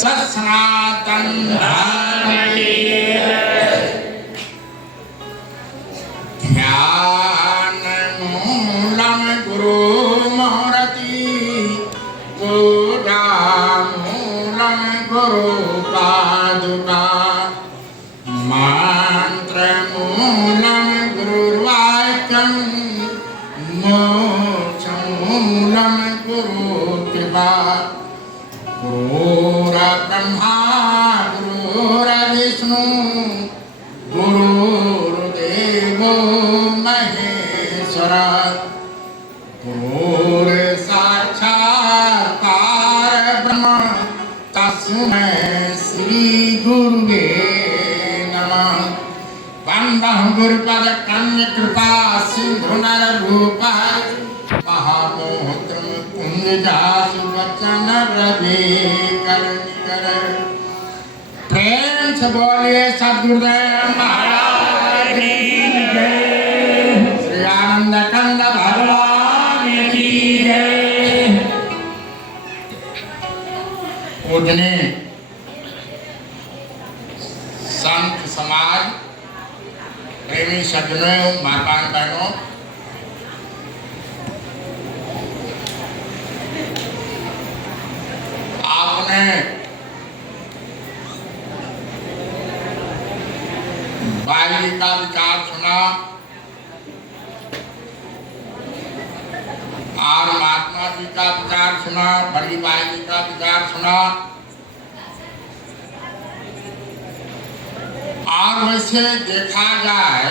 सनातन धर्म की ध्यान मूलम गुरु मूर्ति पूजा मूलम गुरु पादुका मंत्र मूलम गुरुवाक्यम मोक्ष मूलम गुरु कृपा गुरुर्ब्रह्मा गुरुर्विष्णु गुरुर्देवो महेश्वरः गुरुर्साक्षात् परब्रह्म तस्मै श्री गुरुवे नमः। वन्दं गुरुपदकमल कृपा सिन्धु नररूपः महामोहतम पुण्यजासु वचन रवि कर प्रेम से बोलिए सद्गुरुदेव महाराज की जय। श्री आनंद कंद भगवान की जय। पूजनीय संत समाज प्रेमी सज्जनों माता बहनों, आपने बाई का विचार सुना और महात्मा जी का विचार सुना, बड़ी बाई जी का विचार सुना। और वैसे देखा जाए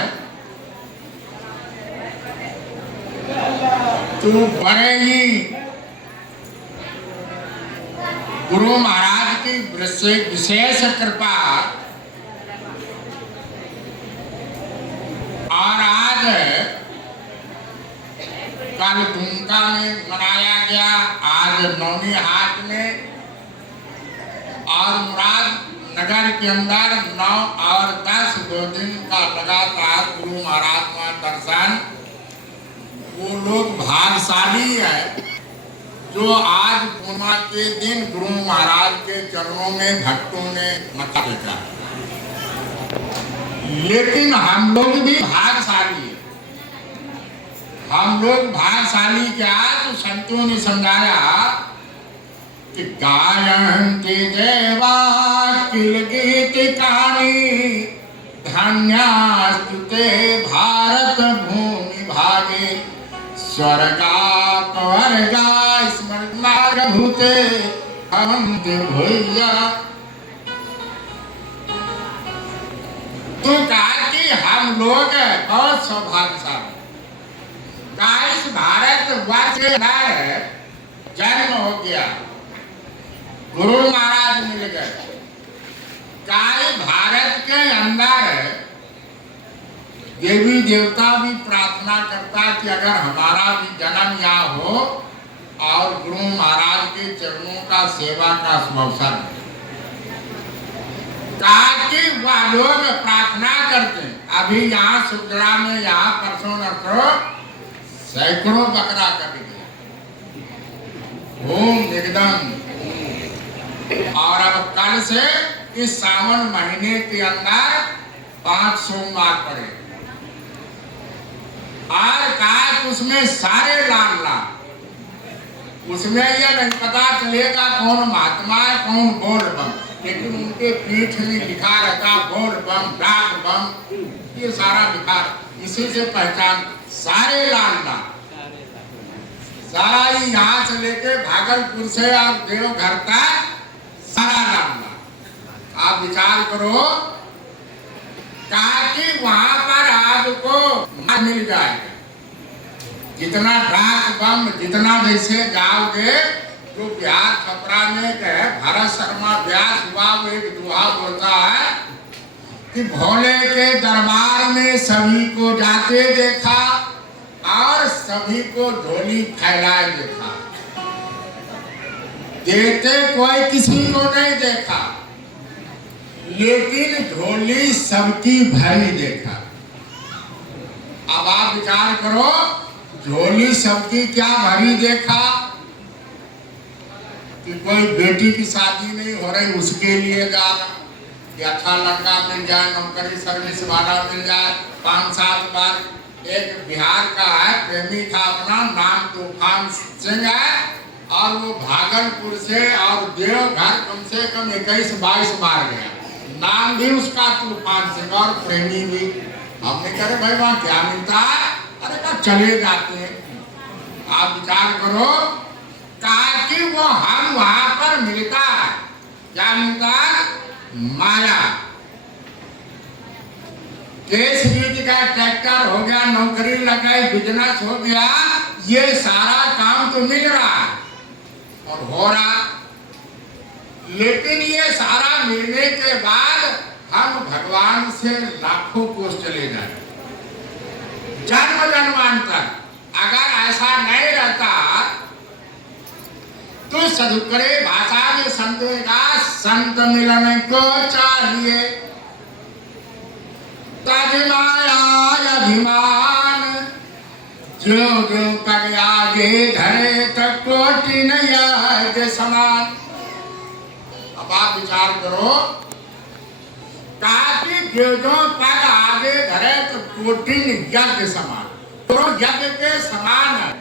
तो बड़े ही गुरु महाराज की विशेष कृपा और आज कल दुमका में मनाया गया, आज नौनीहाट में और मुरादनगर के अंदर 9 और 10 2 दिन का लगातार गुरु महाराज का दर्शन। वो लोग भाग्यशाली है जो आज पूर्णिमा के दिन गुरु महाराज के चरणों में भक्तों ने मत्था टेका। लेकिन हम लोग भी भाग्यशाली है। हम लोग भाग्यशाली क्या, तो संतों ने समझाया कि गायन्ति देवा किल गीतिकानि धन्यास्तुते भारत भूमि भागे स्वर्गापवर्गा स्मृतिमार्गभूते हवन्ति भूया। तो कहा कि हम लोग बहुत सौभाग्यशाली, इस भारत वर्ष के अंदर जन्म हो गया, गुरु महाराज मिल गए। भारत के अंदर देवी देवता भी प्रार्थना करता कि अगर हमारा भी जन्म यहाँ हो और गुरु महाराज के चरणों का सेवा का अवसर। ताकि वह लोग प्रार्थना करते हैं। अभी यहाँ सुगरा में यहाँ परसों नरसों सैकड़ों बकरा कट गया, होम एकदम। और अब कल से इस सावन महीने के अंदर 5 सोमवार पड़े और कहा उसमें सारे लाल लाल, उसमें यह नहीं पता चलेगा कौन महात्मा है कौन बोल बम, लेकिन उनके पीठ में लिखा रहता बोल बम डाक बम, ये सारा लिखा, इसी से पहचान। सारे लाल लाल सारा ही यहाँ से लेके भागलपुर से और देवघर तक सारा लाल लाल। आप विचार करो ताकि वहां पर आपको मिल जाएगा। जितना डाक बम जितना वैसे जाओगे, जो बिहार छपरा में भरत शर्मा व्यास हुआ, वो एक दुआ बोलता है कि भोले के दरबार में सभी को जाते देखा और सभी को झोली फैलाए देखा, देते कोई किसी को नहीं देखा, लेकिन झोली सबकी भरी देखा। अब आप विचार करो, झोली सबकी क्या भरी देखा, कि कोई बेटी की शादी नहीं हो रही उसके लिए जा रहा कि अच्छा लड़का मिल जाए, नौकरी सर्विस वाला मिल जाए। 5-7 बार एक बिहार का है, प्रेमी था अपना, नाम तूफान सिंह है, और वो भागलपुर से और देवघर कम से कम 21-22 बार गया। नाम भी उसका तूफान सिंह और प्रेमी भी। हमने कहा भाई वहाँ क्या मिलता है? अरे कहा चले जाते हैं। आप विचार करो, कहा कि वो हम वहां पर मिलता है, क्या मिलता है? माया। केस बीत गया, ट्रैक्टर हो गया, नौकरी लग गई, बिजनेस हो गया, ये सारा काम तो मिल रहा है और हो रहा, लेकिन ये सारा मिलने के बाद हम भगवान से लाखों कोस चले जाए, जन्म जन्मांतर। अगर ऐसा नहीं रहता तो सदुकरे भाषा में संतों संत मिलन को चाहिए, तज माया अभिमान जो जो पग आगे धरे तक कोटि नहीं समान। अब आप विचार करो, कहा कि जो जो पग आगे धरे तो कोटि यज्ञ समान, तो यज्ञ के समान है।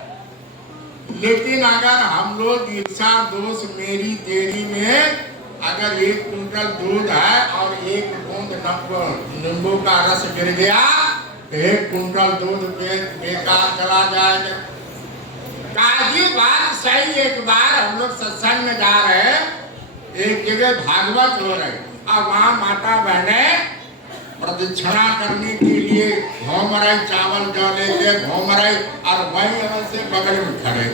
लेकिन अगर हम लोग ईर्षा दोष मेरी तेरी में अगर 1 कुंटल दूध है और 1 बूंद नींबू का रस गिर गया तो 1 कुंटल दूध बेकार चला जाएगा। काजी बात सही। एक बार हम लोग सत्संग में जा रहे हैं, एक जगह भागवत हो रहे, अब वहाँ माता बहने प्रदक्षिणा करने के लिए घोमराई चावल जो लेके घोमराई और वही से बगल में खड़े,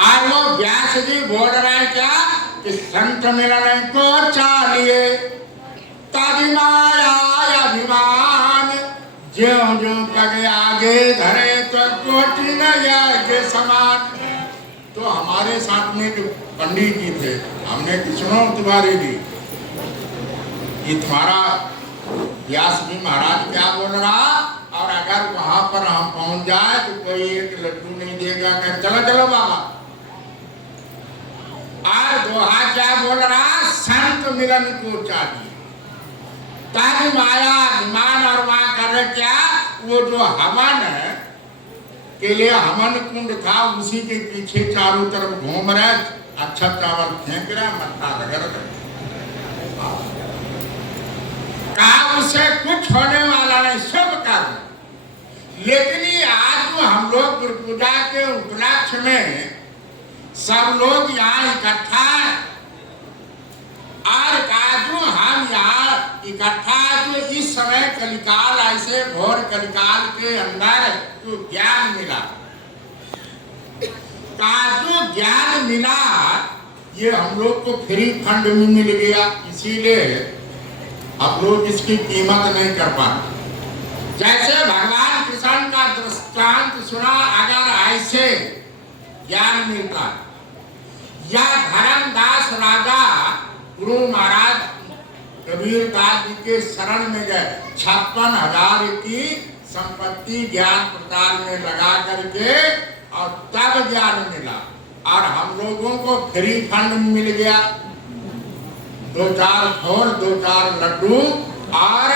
और वो व्यास जी बोल रहे हैं क्या कि संत मिलन को चाहिए, तभी माया अभिमान जो जो पग आगे धरे तो कोटि न यज्ञ समान। तो हमारे साथ में जो पंडित जी थे, हमने सुनो तुम्हारी दी, ये तुम्हारा व्यास जी महाराज क्या बोल रहा, और अगर वहां पर हम पहुंच जाए तो कोई एक लड्डू नहीं देगा, कर चलो चलो बाबा। और दोहा क्या बोल रहा, संत मिलन को चाहिए, ताकि माया अभिमान। और वहां कर रहे क्या, वो जो हवन के लिए हवन कुंड था उसी के पीछे चारों तरफ घूम रहे, अच्छा चावल फेंक रहे, मत्था लगा रहे, कहा उसे कुछ होने वाला नहीं, सब कर। लेकिन ये आज जो हम लोग गुरु पूजा के उपलक्ष्य में सब लोग यहाँ इकट्ठा, और काजू हम यहाँ इकट्ठा जो इस समय कलिकाल, ऐसे घोर कलिकाल के अंदर जो ज्ञान मिला, काजू ज्ञान मिला, ये हम लोग को फ्री फंड में मिल गया, इसीलिए अब लोग इसकी कीमत नहीं कर पाते। जैसे भगवान कृष्ण का दृष्टांत सुना, अगर ऐसे ज्ञान मिलता, या धर्मदास राजा गुरु महाराज कबीर दास जी के शरण में गए, 56,000 की संपत्ति ज्ञान प्रचार में लगा करके, और तब ज्ञान मिला, और हम लोगों को फ्री फंड मिल गया, 2-4 फूल, 2-4 लड्डू, और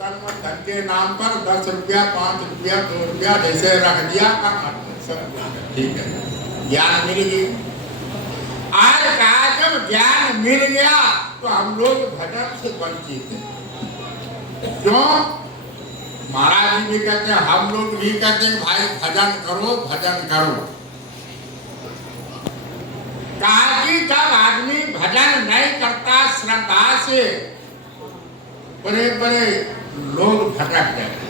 तन मन धन के नाम पर 10 रुपया, 5 रुपया, 2 रुपया जैसे रख दिया, ठीक है, ज्ञान मिल गई। आज कहा जब ज्ञान मिल गया तो हम लोग भजन से वंचित हैं। क्यों? महाराज जी भी कहते हैं, हम लोग भी कहते हैं भाई भजन करो, भजन करो। कहा कि जब आदमी भजन नहीं करता श्रद्धा से, बड़े बड़े लोग भटक जाते,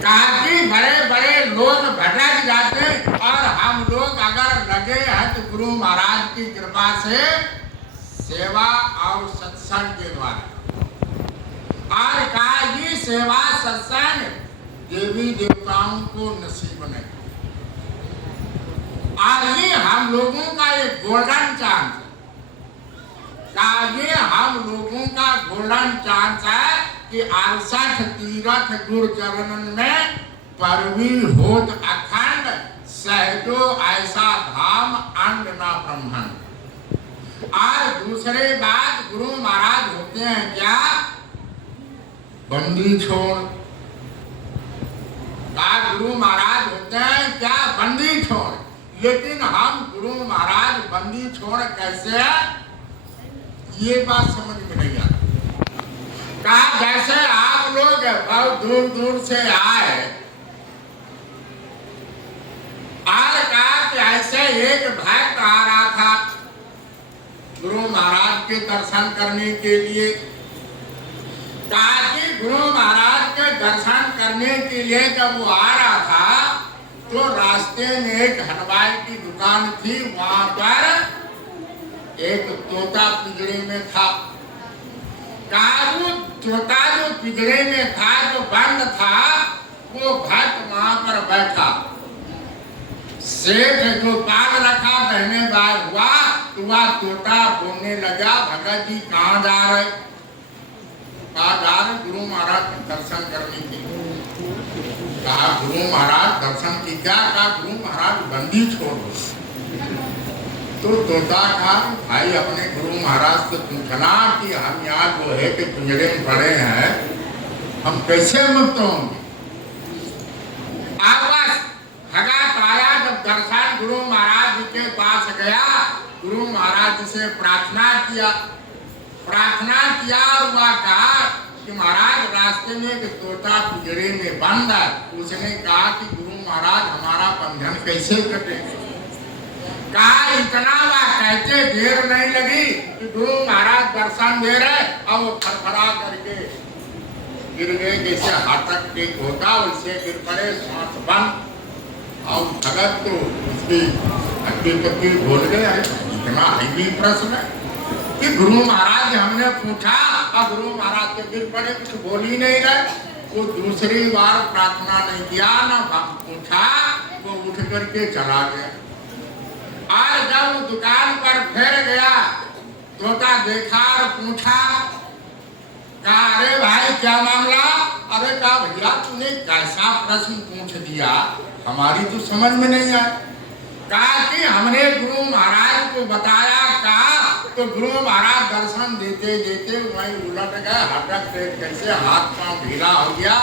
कहा कि बड़े बड़े लोग भटक जाते, और हम लोग अगर लगे हैं तो गुरु महाराज की कृपा से सेवा और सत्संग के द्वारा, और कहा ये सेवा सत्संग देवी देवताओं को नसीब नहीं, और ये हम लोगों का एक गोल्डन चांस है, ये हम लोगों का गोल्डन चांस है कि 68 तीर्थ गुरु चरणन में परवी होत अखंड सहजो ऐसा धाम अंड ना ब्रह्मन। और दूसरे बात गुरु महाराज होते हैं क्या? बंदी छोड़। गुरु महाराज होते हैं क्या? बंदी छोड़। लेकिन हम गुरु महाराज बंदी छोड़ कैसे है? ये बात समझ में नहीं आता। कहा जैसे आप लोग बहुत दूर दूर से आए और कहा कि ऐसे एक भक्त आ रहा था गुरु महाराज के दर्शन करने के लिए। कहा कि गुरु महाराज के दर्शन करने के लिए जब वो आ रहा था तो रास्ते में एक हलवाई की दुकान थी, वहां पर एक तोता पिंजरे में था। कहा वो तोता जो पिंजरे में था, जो बंद था, वो भक्त वहां पर बैठा। सेठ जो पाल रखा बहने बार हुआ तो वह तोता बोलने लगा, भगत जी कहाँ जा रहे? कहा जा रहे गुरु महाराज के दर्शन करने के लिए। कहा गुरु महाराज दर्शन की क्या? कहा गुरु महाराज बंदी छोड़ो। तो तोता कहा भाई अपने गुरु महाराज से पूछना कि हम यहाँ जो है कि पिंजरे में पड़े हैं, हम कैसे मुक्त होंगे? आवाज भगत आया, जब दर्शन गुरु महाराज जी के पास गया, गुरु महाराज से प्रार्थना किया और वह कहा कि महाराज रास्ते में एक तोता पिंजरे में बंद है। उसने कहा कि गुरु महाराज हमारा बंधन कैसे कटे? कहा इतना वह कहते देर नहीं लगी कि गुरु महाराज दर्शन दे रहे और वो फरफरा करके गिर गए, जैसे हाथक टेक होता वैसे गिर पड़े, सांस बंद। और भगत तो उसकी हड्डी पट्टी बोल गए। इतना हैवी प्रश्न है कि गुरु महाराज हमने पूछा और गुरु महाराज के गिर पड़े, कुछ बोल ही नहीं रहे। वो दूसरी बार प्रार्थना नहीं किया, ना पूछा, वो उठ करके चला गया। और जब वो दुकान पर फिर गया, तोता देखा और पूछा, कहा अरे भाई क्या मामला? अरे कहा भैया तूने कैसा प्रश्न पूछ दिया, हमारी तो समझ में नहीं आया। कहा कि हमने गुरु महाराज को बताया, कहा तो गुरु महाराज दर्शन देते देते वहीं उलट गए, हटक कैसे हाथ पांव ढीला हो गया,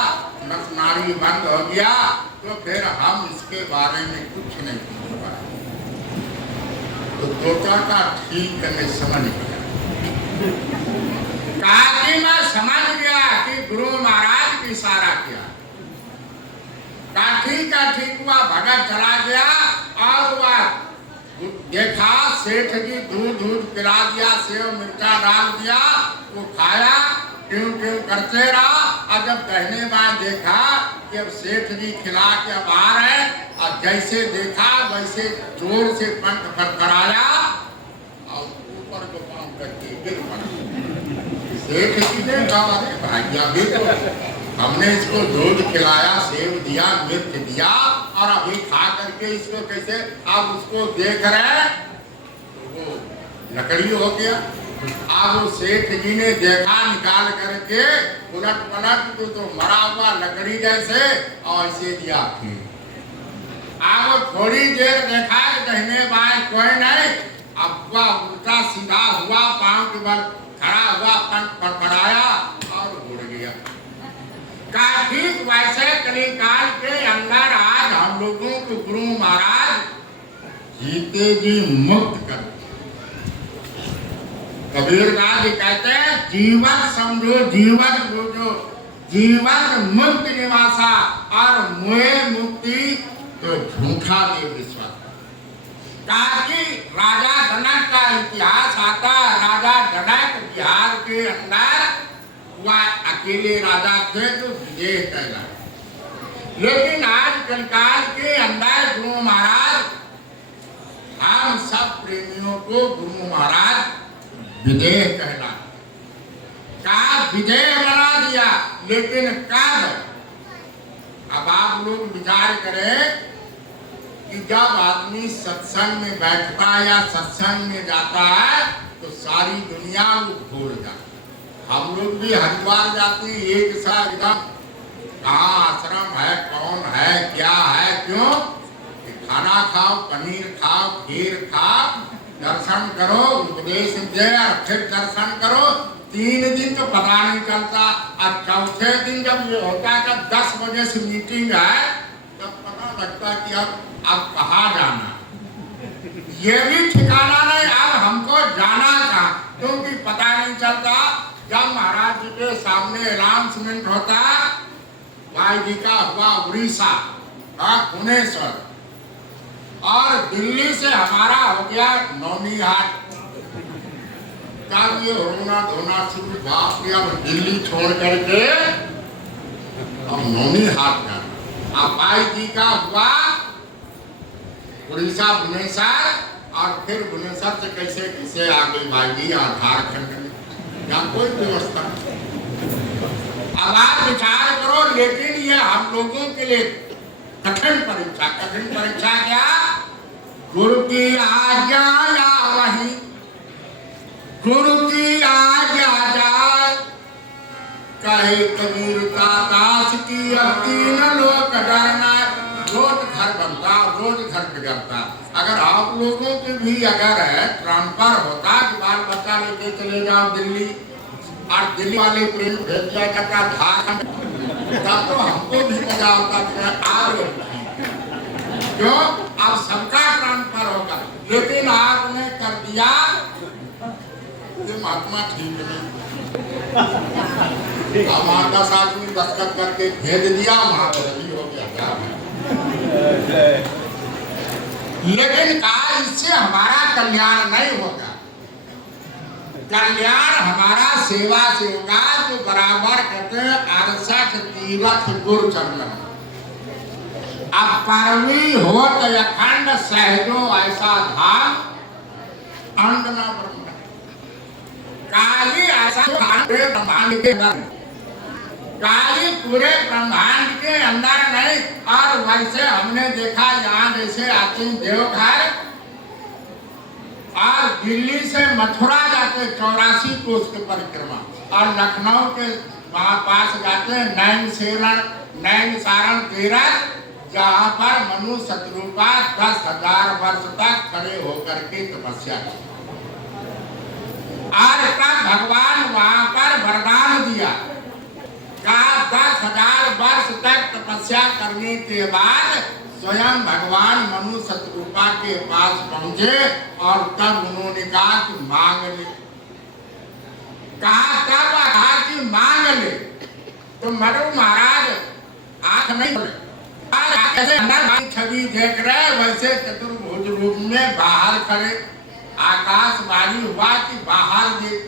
नस नाड़ी बंद हो गया। तो फिर हम इसके बारे में कुछ नहीं पूछ पाए। तो तोता का ठीक मैं समझ गया। कहा कि मैं समझ गया कि गुरु महाराज की इशारा किया। ठीक हुआ, भगत चला गया और वह देखा सेठ जी दूध पिला दिया, सेव मिर्चा डाल दिया, वो खाया, क्यों क्यों करते रहा। और जब कहने बाद देखा कि अब सेठ जी खिला के अब आ रहे, और जैसे देखा वैसे जोर से पंख फरफराया और ऊपर को पांव करके गिर पड़ा। सेठ जी ने कहा अरे भाइया भी तो हमने इसको दूध खिलाया, सेव दिया, मिर्च दिया और अभी खा करके इसको कैसे आप उसको देख रहे हैं? तो वो लकड़ी हो गया। अब वो सेठ जी ने देखा, निकाल करके उलट पलट तो मरा हुआ लकड़ी जैसे और ऐसे दिया। अब थोड़ी देर देखा कहने बाय कोई नहीं, अब वह उल्टा सीधा हुआ, पांव के बल खड़ा हुआ, पंख फड़फड़ाया और उड़ गया। ठीक वैसे कलिकाल के अंदर आज हम लोगों को गुरु महाराज जीते जी मुक्त कर। कबीरदास जी कहते हैं जीवन समझो जीवन बुझो, जीवन मुक्त निवासा और मोहे मुक्ति तो झूठा दे विश्वास। ताकि राजा जनक का इतिहास आता। राजा जनक बिहार के अंदर वह अकेले राजा थे जो विजय कहलाए। लेकिन आज कलकाल के अंदर गुरु महाराज हम सब प्रेमियों को गुरु महाराज विजय कहलाए। कहा विजय बना दिया, लेकिन कब? अब आप लोग विचार करें कि जब आदमी सत्संग में बैठता या सत्संग में जाता है तो सारी दुनिया वो भूल जाती। हम लोग भी हरिद्वार जाते एक साथ एकदम कहाँ आश्रम है, कौन है, क्या है, क्यों खाना खाओ, पनीर खाओ, खीर खाओ, दर्शन करो, उपदेश दे और फिर दर्शन करो। 3 दिन तो पता नहीं चलता और चौथे दिन जब ये होता है कि 10 बजे से मीटिंग है, तब पता लगता कि अब कहाँ जाना। ये भी ठिकाना नहीं, अब हमको जाना था क्योंकि पता नहीं चलता। जब महाराज जी के सामने अनाउंसमेंट होता, भाई जी का हुआ उड़ीसा भुवनेश्वर, और दिल्ली से हमारा हो गया नौनिहाट। तब ये रोना धोना शुरू, बाप रे अब दिल्ली छोड़ करके अब नौनिहाट जाना। अब भाई जी का हुआ उड़ीसा भुवनेश्वर, और फिर भुवनेश्वर से कैसे कैसे आगे भाई जी झारखंड में, यहाँ कोई व्यवस्था। अब आप विचार करो, लेकिन ये हम लोगों के लिए कठिन परीक्षा। कठिन परीक्षा क्या? गुरु की आज्ञा या वही, गुरु की आज्ञा जाए, कहे कबीर का दास की अब 3 लोक डरना। रोज घर बनता, रोज घर बिगड़ता। अगर आप लोगों के भी अगर ट्रांसफर होता कि बाल बच्चा लेके चले जाओ दिल्ली, और दिल्ली वाले प्रेम भेज दिया जाता झारखंड, तब तो हमको भी मजा आता क्यों? अब सबका ट्रांसफर होगा, लेकिन आपने कर दिया, ये महात्मा ठीक नहीं। अब 10 आदमी दस्तखत करके भेज दिया, वहां पर हो गया। लेकिन कहा इससे हमारा कल्याण नहीं होगा। कल्याण हमारा सेवा से होगा, जो बराबर कहते हैं आरसठ तीरथ गुरु चरण। अब परवी हो तो अखंड सहजो ऐसा धाम, अंड न ब्रह्म। काली ऐसा ब्रह्मांड के अंदर, काली पूरे ब्रह्मांड के अंदर नहीं। और वैसे हमने देखा यहाँ जैसे आती देवघर और दिल्ली से मथुरा जाते 84 कोस की परिक्रमा, और लखनऊ के पास जाते नैन सारण तीरथ, जहाँ पर मनु शत्रुपा 10,000 वर्ष तक खड़े होकर के तपस्या की। और तब भगवान वहां पर वरदान दिया, कहा 10,000 वर्ष तक तपस्या करने के बाद स्वयं भगवान मनु शत्रुपा के पास पहुंचे, और तब उन्होंने कहा कि मांग ले। कहा कि मांग ले। तो मनु महाराज आंख नहीं खोले, जैसे अंदर छवि देख रहे वैसे चतुर्भुज रूप में बाहर खड़े। आकाशवाणी हुआ कि बाहर देख।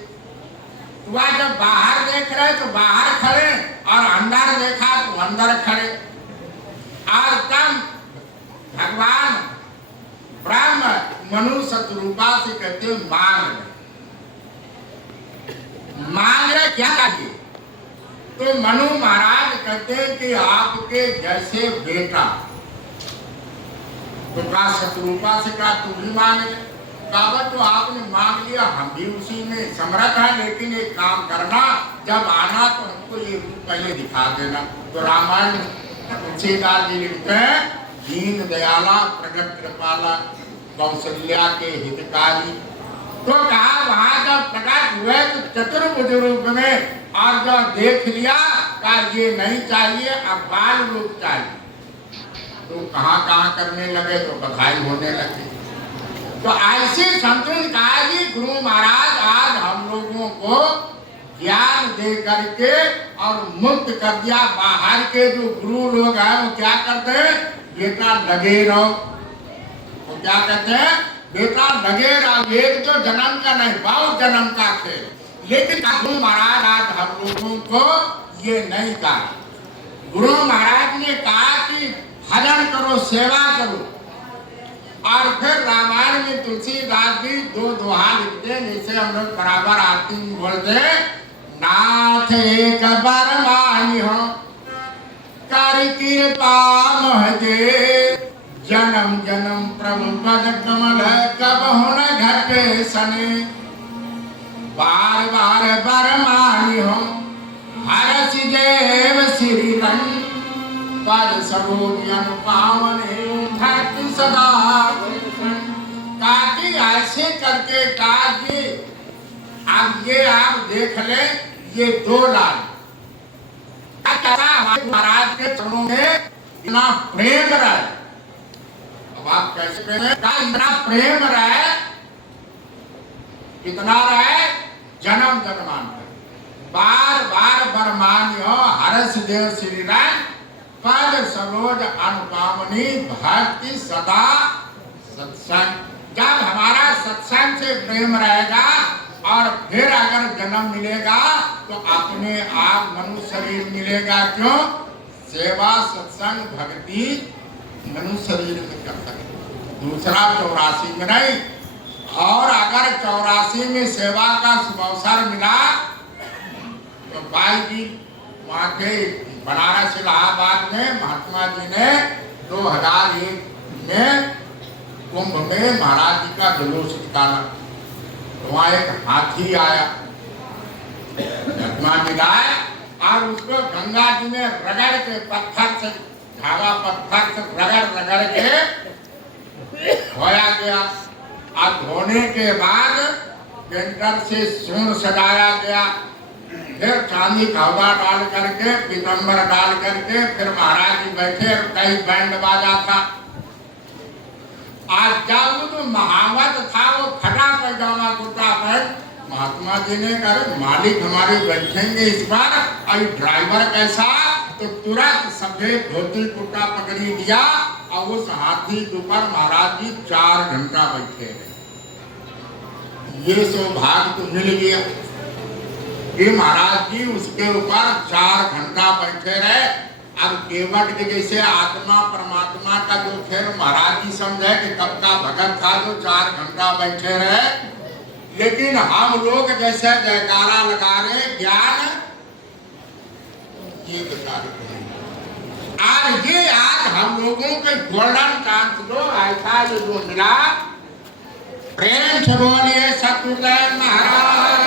हुआ जब बाहर देख रहे तो बाहर खड़े, और अंदर देखा तो अंदर खड़े। और तब भगवान ब्रह्म मनु शत्रुपा से कहते मांग रहे क्या चाहिए? तो मनु महाराज कहते कि आपके जैसे बेटा। तो कहा शत्रुपा से कहा तू भी मांग ले। कहा तो आपने मांग लिया, हम भी उसी में समर्थ है, लेकिन एक काम करना, जब आना तो हमको ये रूप पहले दिखा देना। तो रामायण तुलसीदास जी लिखते हैं, दीन दयाला प्रगट कृपाला कौशल्या के हितकारी। तो कहा वहां जब प्रकट हुए तो चतुर्भुज रूप में, और जो देख लिया कहा ये नहीं चाहिए, अब बाल रूप चाहिए। तो कहाँ करने लगे तो बधाई होने लगे। तो ऐसे संतुलन कहा कि गुरु महाराज आज हम लोगों को ज्ञान दे करके और मुक्त कर दिया। बाहर के जो गुरु लोग हैं वो क्या करते हैं? बेटा लगे रहो। वो क्या कहते हैं? बेटा लगे रहो। एक जो जन्म का नहीं, बहुत जन्म का खेल। लेकिन गुरु महाराज आज हम लोगों को ये नहीं कहा। गुरु महाराज ने कहा कि भजन करो, सेवा करो। और फिर रामायण में तुलसीदास जी 2 दोहा लिखते हैं, जैसे हम लोग बराबर आरती में बोलते, नाथ एक बार मानी हो कर कृपा महजे, जन्म जन्म प्रभु पद कमल कब न घटे सने। बार बार बरमानी हो हर देव श्री रंग, पद सरोजन पावन भक्त सदा काकी ऐसे करके कहा कि अब ये आप देख ले, ये 2 लाल हमारे महाराज के चरणों में इतना प्रेम रहे। अब आप कैसे प्रेम है? इतना प्रेम रहे, कितना रहे, जन्म जन्मांतर बार बार बरमान्यो हर्ष देव श्री राय पद सरोज अनुकामनी भक्ति सदा सत्संग। जब हमारा सत्संग से प्रेम रहेगा और फिर अगर जन्म मिलेगा तो अपने आप मनुष्य शरीर मिलेगा। क्यों? सेवा सत्संग भक्ति मनुष्य शरीर में कर सकते, दूसरा 84 में नहीं। और अगर 84 में सेवा का शुभ अवसर मिला तो भाई जी वहाँ के बनारस इलाहाबाद में महात्मा जी ने 2001 में कुंभ में महाराज जी का जुलूस निकाला। वहाँ एक हाथी आया, महात्मा जी लाए और उसको गंगा जी में रगड़ के पत्थर से, धागा पत्थर से रगड़ रगड़ के धोया गया। और धोने के बाद पेंटर से सूंड सजाया गया, फिर चांदी का हवा डाल करके, पीतम्बर डाल करके, फिर महाराज जी बैठे और कई बैंड बाजा था। आज जब तो महावत था वो फटा पैजामा कुर्ता पहन, महात्मा जी ने कहा मालिक हमारे बैठेंगे इस बार, और ड्राइवर कैसा, तो तुरंत सफेद धोती कुर्ता पकड़ी दिया और उस हाथी के ऊपर महाराज जी 4 घंटा बैठे रहे। ये सौभाग्य तो मिल गया कि महाराज जी उसके ऊपर 4 घंटा बैठे रहे। अब केवट के जैसे आत्मा परमात्मा का जो फिर महाराज जी समझे कि कब का भगत था जो 4 घंटा बैठे रहे, लेकिन हम लोग जैसे जयकारा लगा रहे ज्ञान ये बता रहे। आज ये आज हम लोगों के गोल्डन चांस दो, ऐसा जो मिला, प्रेम से बोलिए सतगुरुदेव महाराज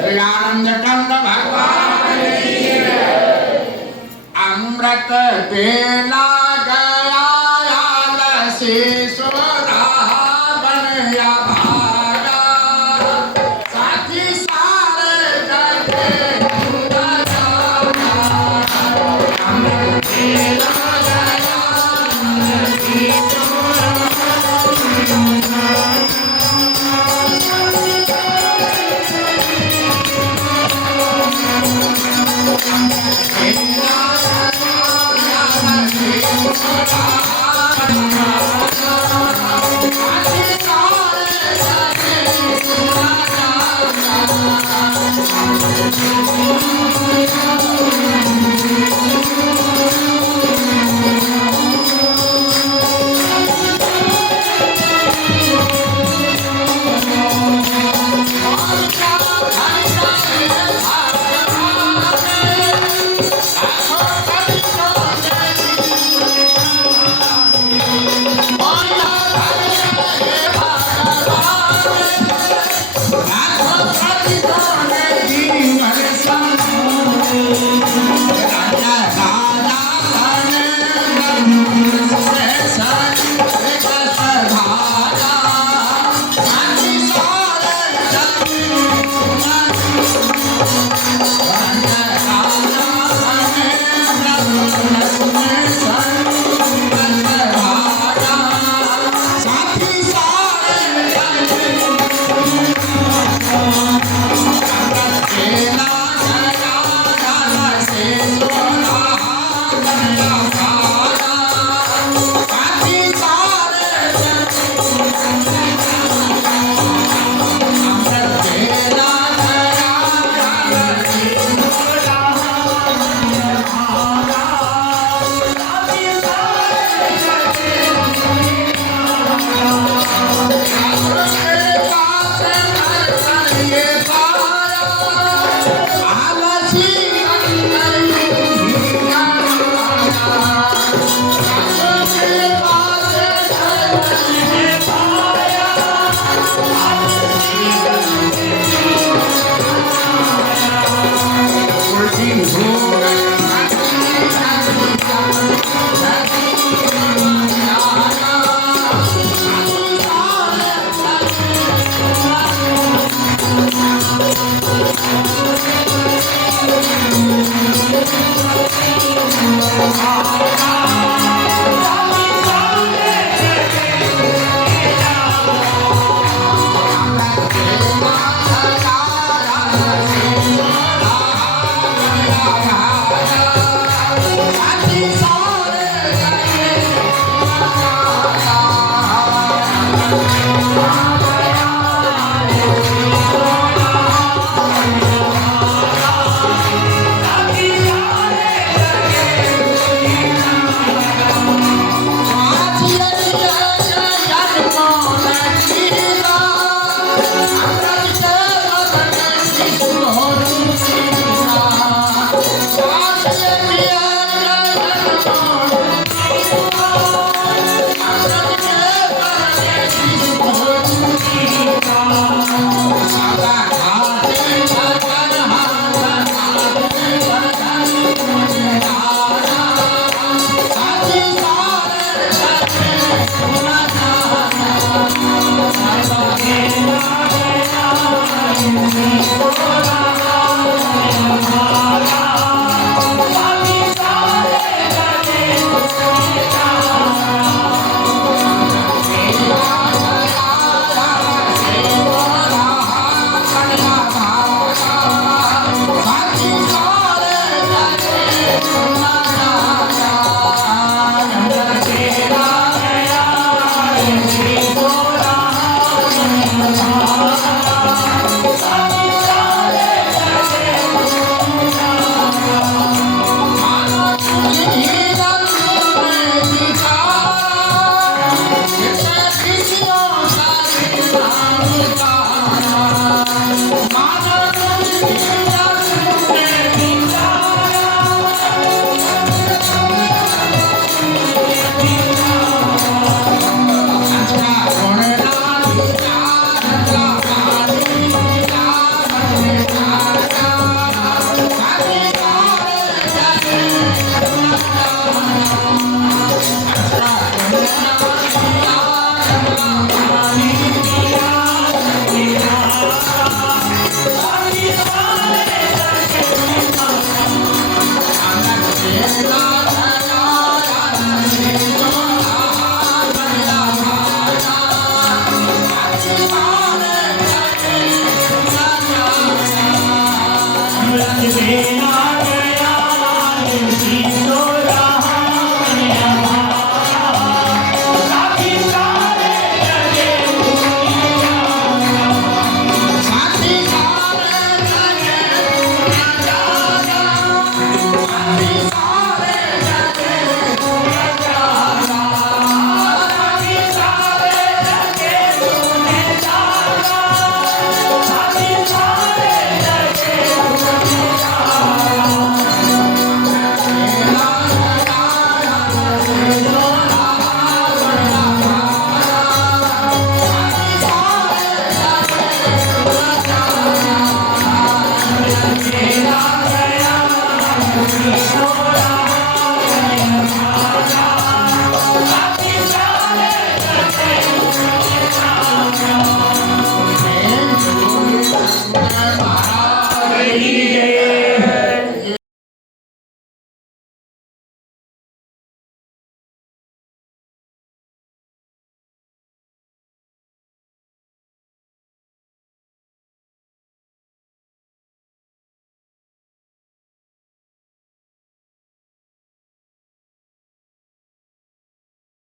श्री आनंद कंद भगवान। अमृत बेला गया शीश